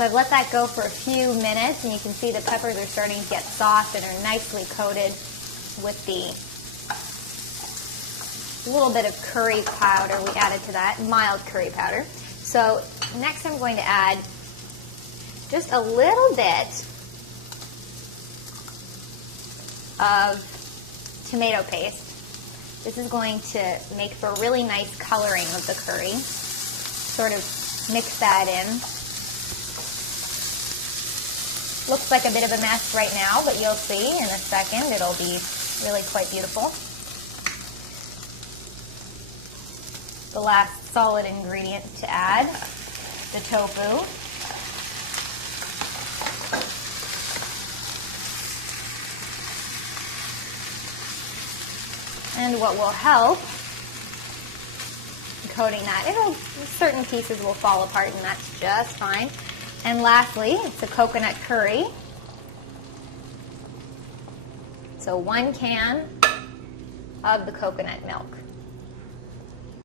So I've let that go for a few minutes, and you can see the peppers are starting to get soft and are nicely coated with the little bit of curry powder we added to that, mild curry powder. So next I'm going to add just a little bit of tomato paste. This is going to make for a really nice coloring of the curry. Sort of mix that in. Looks like a bit of a mess right now, but you'll see in a second it'll be really quite beautiful. The last solid ingredient to add, the tofu. And what will help coating that, certain pieces will fall apart, and that's just fine. And lastly, it's a coconut curry. So 1 can of the coconut milk.